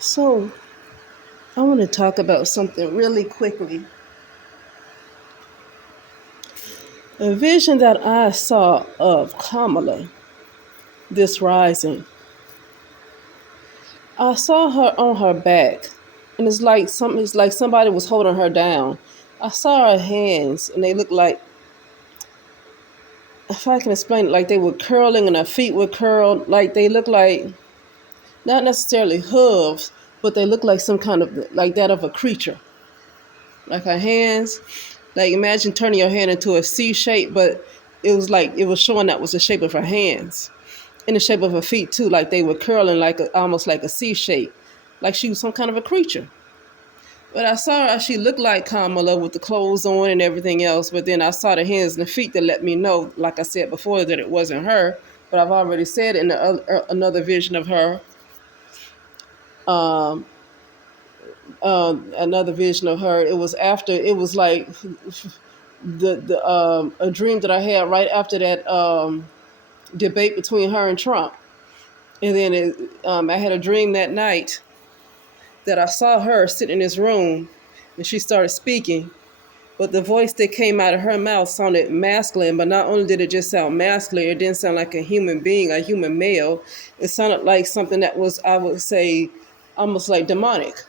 So, I want to talk about something really quickly. A vision that I saw of Kamala this rising. I saw her on her back, and it's like somebody was holding her down. I saw her hands, and they looked like, if I can explain it, like they were curling, and her feet were curled, like they look like not necessarily hooves, but they look like some kind of like that of a creature. Like her hands, like imagine turning your hand into a C shape, but it was like it was showing that was the shape of her hands, in the shape of her feet too, like they were curling like almost like a C shape, like she was some kind of a creature. But I saw her, she looked like Kamala with the clothes on and everything else. But then I saw the hands and the feet that let me know, like I said before, that it wasn't her. But I've already said in another vision of her, um, another vision of her. It was after. It was like the a dream that I had right after that debate between her and Trump. And then I had a dream that night that I saw her sitting in this room, and she started speaking. But the voice that came out of her mouth sounded masculine. But not only did it just sound masculine, it didn't sound like a human being, a human male. It sounded like something that was, I would say, almost like demonic.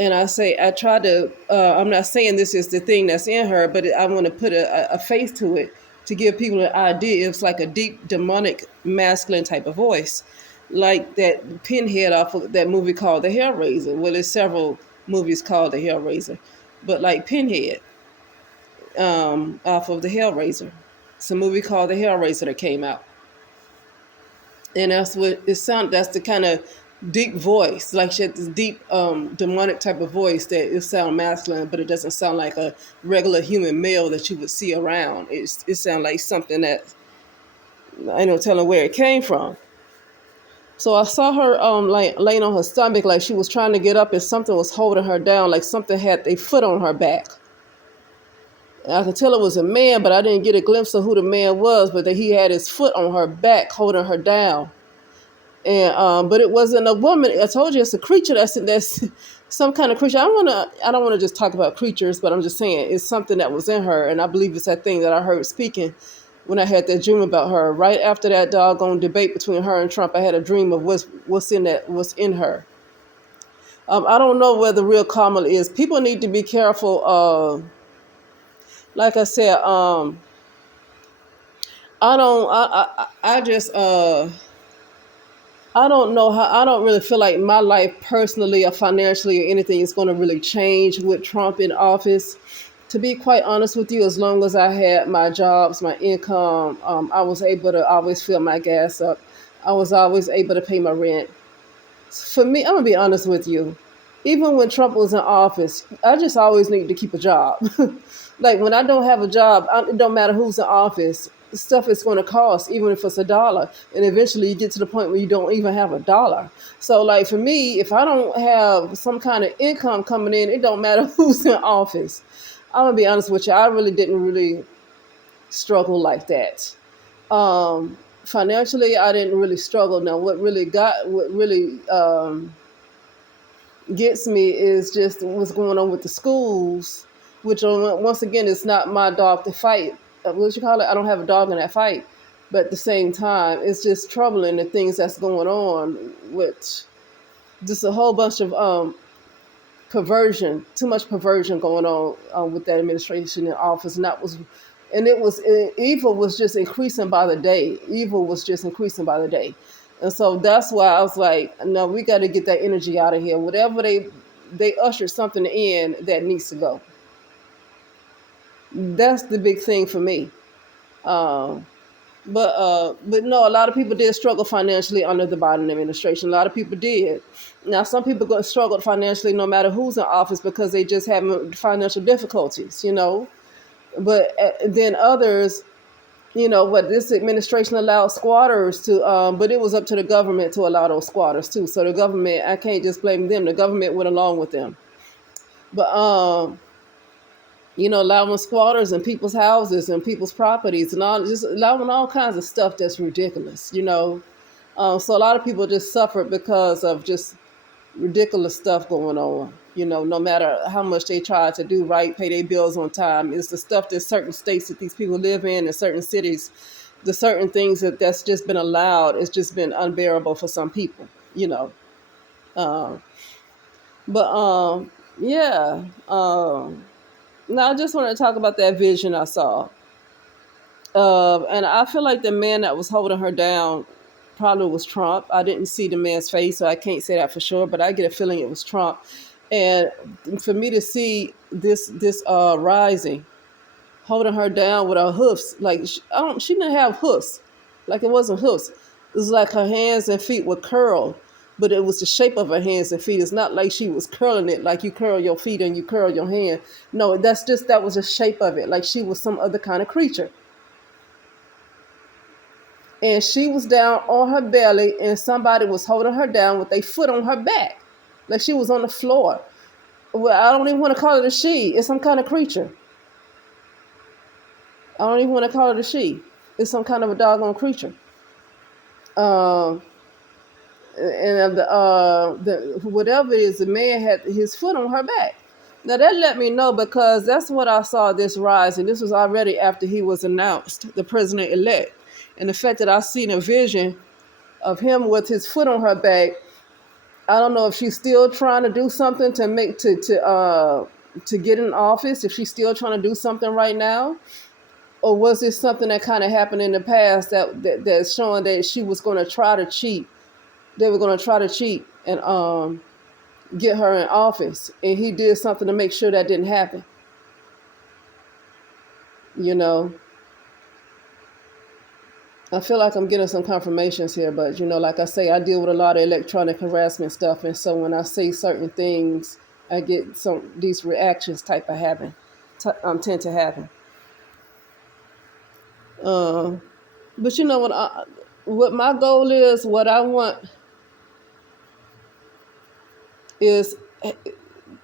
And I try to, I'm not saying this is the thing that's in her, but I want to put a face to it to give people an idea. It's like a deep, demonic, masculine type of voice, like that pinhead off of that movie called The Hellraiser. Well, there's several movies called The Hellraiser, but like Pinhead off of The Hellraiser. It's a movie called The Hellraiser that came out. And that's what it sound. That's the kind of deep voice, like she had this deep demonic type of voice that it sound masculine, but it doesn't sound like a regular human male that you would see around. It sounds like something that I ain't no telling where it came from. So I saw her like laying on her stomach, like she was trying to get up, and something was holding her down, like something had a foot on her back. I could tell it was a man, but I didn't get a glimpse of who the man was. But that he had his foot on her back, holding her down. And but it wasn't a woman. I told you it's a creature. That's some kind of creature. I don't wanna just talk about creatures, but I'm just saying it's something that was in her, and I believe it's that thing that I heard speaking when I had that dream about her. Right after that doggone debate between her and Trump, I had a dream of what's in her. I don't know where the real Kamala is. People need to be careful. Like I said, I don't. I just. I don't know how. I don't really feel like my life personally or financially or anything is going to really change with Trump in office. To be quite honest with you, as long as I had my jobs, my income, I was able to always fill my gas up. I was always able to pay my rent. For me, I'm gonna be honest with you. Even when Trump was in office, I just always need to keep a job. Like when I don't have a job, it don't matter who's in office. Stuff is going to cost, even if it's a dollar. And eventually, you get to the point where you don't even have a dollar. So, like for me, if I don't have some kind of income coming in, it don't matter who's in office. I'm gonna be honest with you. I really didn't really struggle like that. Financially, I didn't really struggle. Now, what really gets me is just what's going on with the schools, which once again is not my dog to fight. What you call it? I don't have a dog in that fight, but at the same time, it's just troubling the things that's going on with just a whole bunch of perversion, too much perversion going on with that administration in office, and that was. And evil was just increasing by the day. Evil was just increasing by the day. And so that's why I was like, no, we got to get that energy out of here. Whatever they usher something in that needs to go. That's the big thing for me. Um, but no, a lot of people did struggle financially under the Biden administration. A lot of people did. Now, some people struggled financially no matter who's in office because they just having financial difficulties, you know. But then others, you know, what this administration allowed squatters to, but it was up to the government to allow those squatters too. So the government, I can't just blame them. The government went along with them. But you know, allowing squatters in people's houses and people's properties and all, just allowing all kinds of stuff that's ridiculous, you know. So a lot of people just suffered because of just ridiculous stuff going on. No matter how much they try to do right, pay their bills on time, it's the stuff that certain states that these people live in and certain cities, the certain things that's just been allowed, it's just been unbearable for some people, you know. Um, but yeah. Now I just want to talk about that vision I saw. And I feel like the man that was holding her down probably was Trump. I didn't see the man's face, so I can't say that for sure, but I get a feeling it was Trump. And for me to see this rising, holding her down with her hoofs, like she didn't have hoofs, like it wasn't hoofs. It was like her hands and feet were curled, but it was the shape of her hands and feet. It's not like she was curling it like you curl your feet and you curl your hand. No, that was the shape of it, like she was some other kind of creature. And she was down on her belly and somebody was holding her down with their foot on her back, like she was on the floor. Well, I don't even want to call it a she. It's some kind of creature. I don't even want to call it a she. It's some kind of a doggone creature. Um, and the whatever it is, the man had his foot on her back. Now that let me know, because that's what I saw this rise, and this was already after he was announced, the president elect, and the fact that I seen a vision of him with his foot on her back. I don't know if she's still trying to do something to make to get in office. If she's still trying to do something right now, or was this something that kind of happened in the past that's showing that she was going to try to cheat? They were going to try to cheat and get her in office, and he did something to make sure that didn't happen. You know, I feel like I'm getting some confirmations here, but like I say, I deal with a lot of electronic harassment stuff, and so when I say certain things, I get some these reactions type of happen, tend to happen. Uh, but what my goal is, what I want is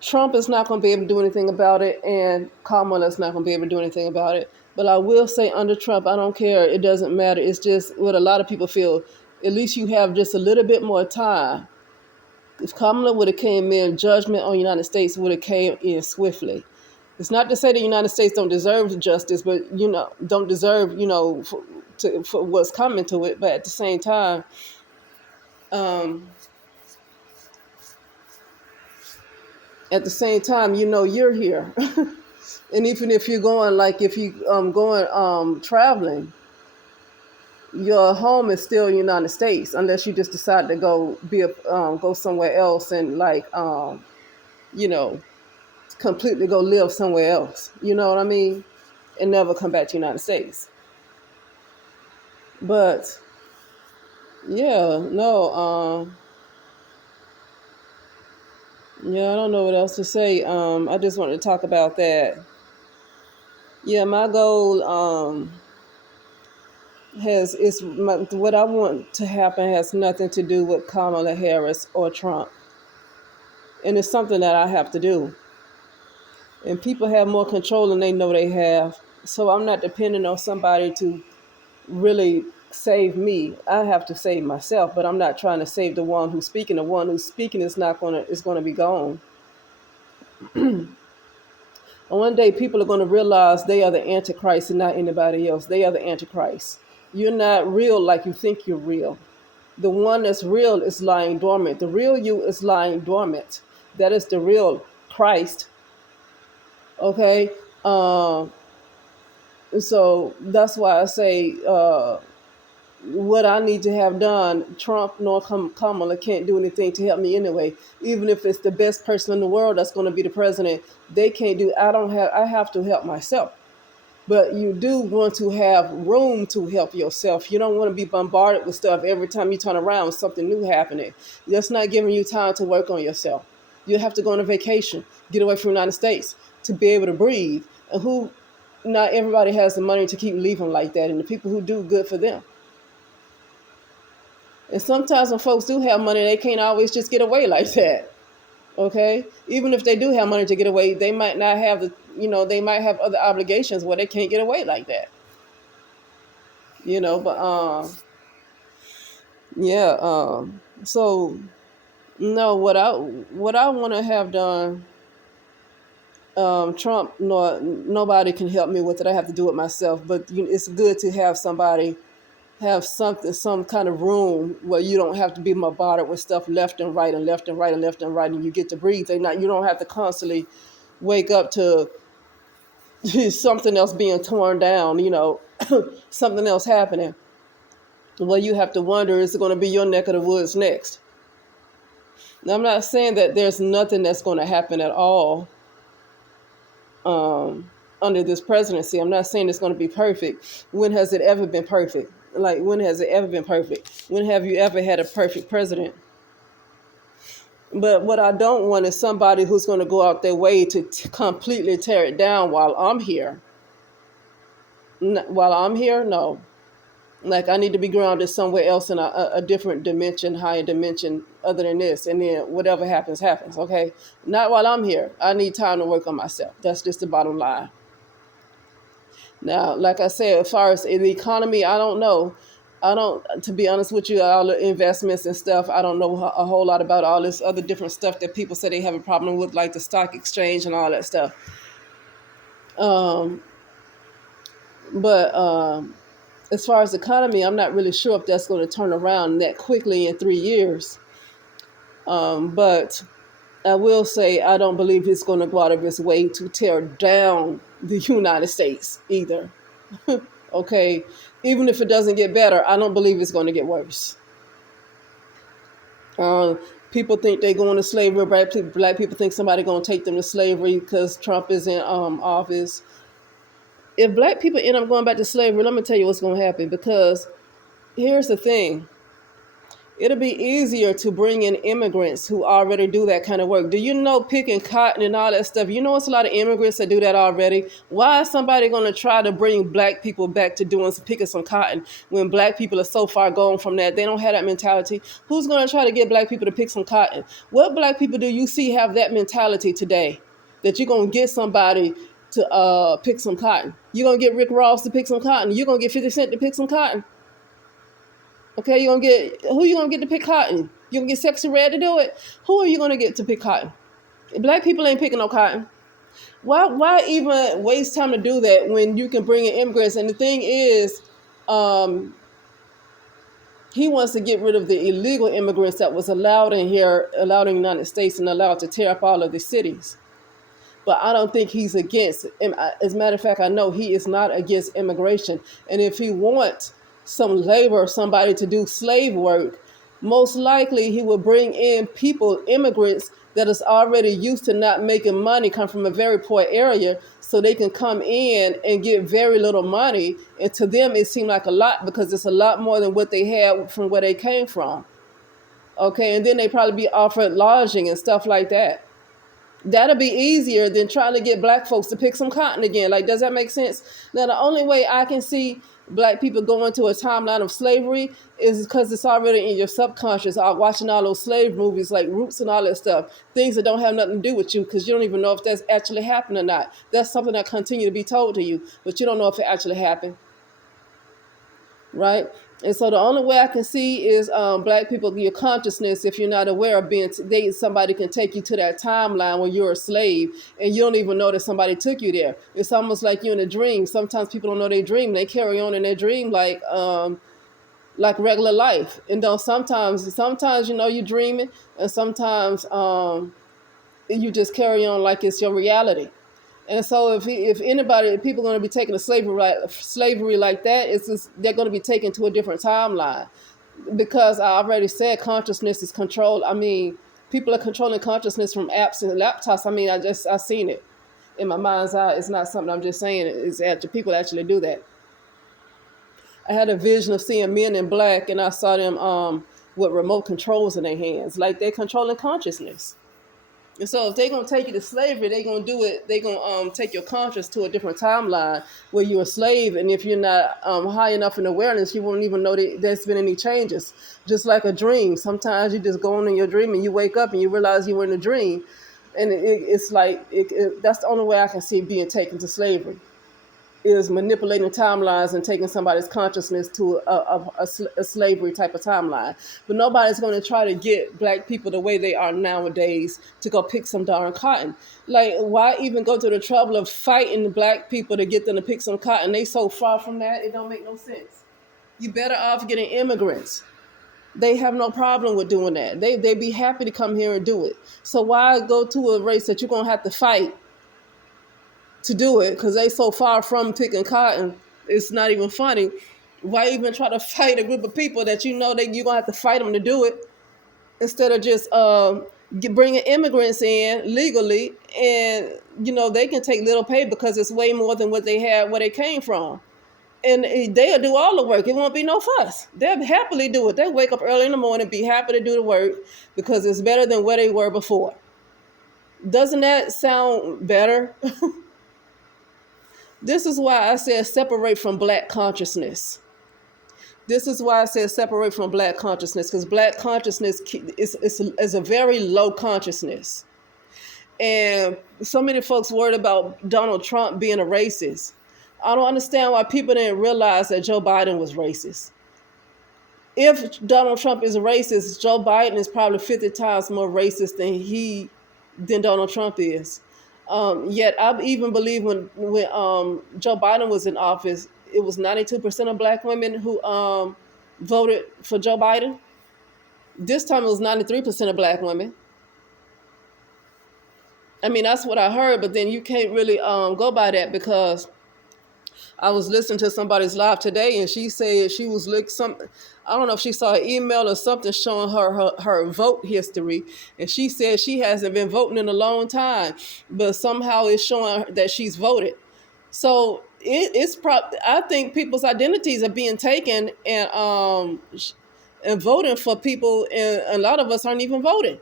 Trump is not going to be able to do anything about it, and Kamala is not going to be able to do anything about it. But I will say, under Trump, I don't care. It doesn't matter. It's just what a lot of people feel. At least you have just a little bit more time. If Kamala would have came in, judgment on the United States would have came in swiftly. It's not to say the United States don't deserve justice, but don't deserve for what's coming to it. But at the same time, um, you're here. And even if you're going, like if you going traveling, your home is still United States, unless you just decide to go somewhere else and you know completely go live somewhere else. You know what I mean? And never come back to United States. But yeah, no, yeah, I don't know what else to say. I just wanted to talk about that. Yeah, my goal what I want to happen has nothing to do with Kamala Harris or Trump, and it's something that I have to do. And people have more control than they know they have, so I'm not depending on somebody to really save me. I have to save myself, but I'm not trying to save the one who's speaking. The one who's speaking is gonna be gone. And one day people are gonna realize they are the Antichrist and not anybody else. They are the Antichrist. You're not real like you think you're real. The one that's real is lying dormant. The real you is lying dormant. That is the real Christ. Okay. So that's why I say what I need to have done. Trump nor Kamala can't do anything to help me anyway. Even if it's the best person in the world that's going to be the president, they can't do. I have to help myself. But you do want to have room to help yourself. You don't want to be bombarded with stuff every time you turn around with something new happening. That's not giving you time to work on yourself. You have to go on a vacation, get away from the United States to be able to breathe. And not everybody has the money to keep leaving like that. And the people who do, good for them. And sometimes when folks do have money, they can't always just get away like that. Okay? Even if they do have money to get away, they might not have they might have other obligations where they can't get away like that. But yeah, so No, what I want to have done, Trump, no, nobody can help me with it. I have to do it myself. But it's good to have somebody have something, some kind of room where you don't have to be bombarded with stuff left and right and left and right and left and right, and you get to breathe. And not, you don't have to constantly wake up to something else being torn down. Something else happening. Well, you have to wonder, is it going to be your neck of the woods next? Now, I'm not saying that there's nothing that's going to happen at all under this presidency. I'm not saying it's going to be perfect. When has it ever been perfect? Like, when has it ever been perfect? When have you ever had a perfect president? But what I don't want is somebody who's going to go out their way to completely tear it down while I'm here. While I'm here, no. Like, I need to be grounded somewhere else in a different dimension, higher dimension, other than this. And then whatever happens, happens. Okay, not while I'm here. I need time to work on myself. That's just the bottom line. Now, like I said, as far as the economy, I don't know. I don't, to be honest with you, all the investments and stuff, I don't know a whole lot about all this other different stuff that people say they have a problem with, like the stock exchange and all that stuff. Um, but as far as the economy, I'm not really sure if that's going to turn around that quickly in 3 years. But I will say I don't believe he's going to go out of his way to tear down the United States either. Okay, even if it doesn't get better, I don't believe it's going to get worse. Uh, People think they're going to slavery. Black people think somebody going to take them to slavery because Trump is in office. If black people end up going back to slavery, let me tell you what's going to happen. Because here's the thing: it'll be easier to bring in immigrants who already do that kind of work. Do you know picking cotton and all that stuff? You know it's a lot of immigrants that do that already. Why is somebody going to try to bring black people back to doing picking some cotton when black people are so far gone from that? They don't have that mentality. Who's going to try to get black people to pick some cotton? What black people do you see have that mentality today? That you're going to get somebody to pick some cotton. You're going to get Rick Ross to pick some cotton. You're going to get 50 Cent to pick some cotton. Okay, who you gonna get to pick cotton? You gonna get Sexy Red to do it? Who are you gonna get to pick cotton? Black people ain't picking no cotton. Why even waste time to do that when you can bring in immigrants? And the thing is, um, he wants to get rid of the illegal immigrants that was allowed in here, allowed in the United States, and allowed to tear up all of the cities. But I don't think he's against. As a matter of fact, I know he is not against immigration. And if he wants some labor, somebody to do slave work, most likely he will bring in people, immigrants that is already used to not making money, come from a very poor area, so they can come in and get very little money. And to them, it seemed like a lot because it's a lot more than what they had from where they came from. Okay, and then they probably be offered lodging and stuff like that. That'll be easier than trying to get black folks to pick some cotton again. Like, does that make sense? Now, the only way I can see black people going to a timeline of slavery is because it's already in your subconscious. Watching all those slave movies like Roots and all that stuff, things that don't have nothing to do with you because you don't even know if that's actually happened or not. That's something that continue to be told to you, but you don't know if it actually happened. Right? And so the only way I can see is black people, your consciousness, if you're not aware of somebody can take you to that timeline where you're a slave and you don't even know that somebody took you there. It's almost like you're in a dream. Sometimes people don't know they dream. They carry on in their dream like regular life. And then sometimes you're dreaming, and sometimes you just carry on like it's your reality. And so if people are going to be taken to slavery like that, it's just, they're going to be taken to a different timeline because I already said consciousness is controlled. I mean, people are controlling consciousness from apps and laptops. I mean, I seen it in my mind's eye. It's not something I'm just saying. It's actually people actually do that. I had a vision of seeing men in black, and I saw them with remote controls in their hands, like they're controlling consciousness. And so if they're going to take you to slavery, they're going to do it. They're going to take your conscience to a different timeline where you're a slave. And if you're not high enough in awareness, you won't even know that there's been any changes. Just like a dream. Sometimes you just go on in your dream and you wake up and you realize you were in a dream. And it's like, that's the only way I can see being taken to slavery. is manipulating timelines and taking somebody's consciousness to a slavery type of timeline. But nobody's going to try to get black people the way they are nowadays to go pick some darn cotton. Like, why even go to the trouble of fighting black people to get them to pick some cotton? They so far from that, it don't make no sense. You better off getting immigrants. They have no problem with doing that. They be happy to come here and do it. So why go to a race that you're going to have to fight to do it because they so far from picking cotton? It's not even funny. Why even try to fight a group of people that you know that you're gonna have to fight them to do it, instead of just bringing immigrants in legally, and they can take little pay because it's way more than what they had where they came from, and they'll do all the work. It won't be no fuss. They'll happily do it. They'll wake up early in the morning, be happy to do the work because it's better than where they were before. Doesn't that sound better? This is why I said separate from black consciousness. This is why I said separate from black consciousness, because black consciousness is a very low consciousness. And so many folks worried about Donald Trump being a racist. I don't understand why people didn't realize that Joe Biden was racist. If Donald Trump is a racist, Joe Biden is probably 50 times more racist than Donald Trump is. Yet I even believe when Joe Biden was in office, it was 92% of black women who voted for Joe Biden. This time it was 93% of black women. I mean, that's what I heard, but then you can't really go by that, because I was listening to somebody's live today, and she said she was I don't know if she saw an email or something showing her vote history, and she said she hasn't been voting in a long time, but somehow it's showing that she's voted. So I think people's identities are being taken, and voting for people, and a lot of us aren't even voting.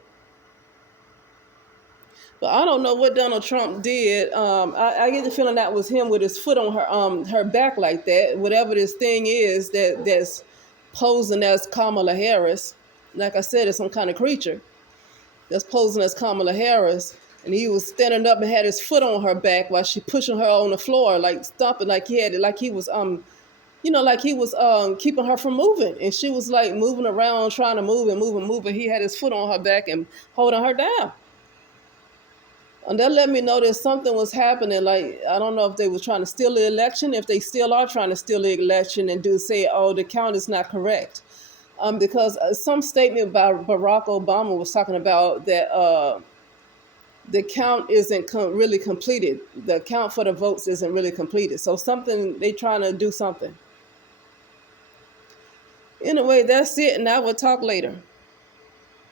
But I don't know what Donald Trump did. I get the feeling that was him with his foot on her back like that. Whatever this thing is that's posing as Kamala Harris. Like I said, it's some kind of creature that's posing as Kamala Harris. And he was standing up and had his foot on her back while she pushing her on the floor, like stomping, like he was keeping her from moving. And she was like moving around, trying to move and move and move. And he had his foot on her back and holding her down. And that let me know that something was happening. Like, I don't know if they were trying to steal the election, if they still are trying to steal the election and say, oh, the count is not correct. Because some statement by Barack Obama was talking about that the count isn't really completed. The count for the votes isn't really completed. So they trying to do something. Anyway, that's it, and I will talk later.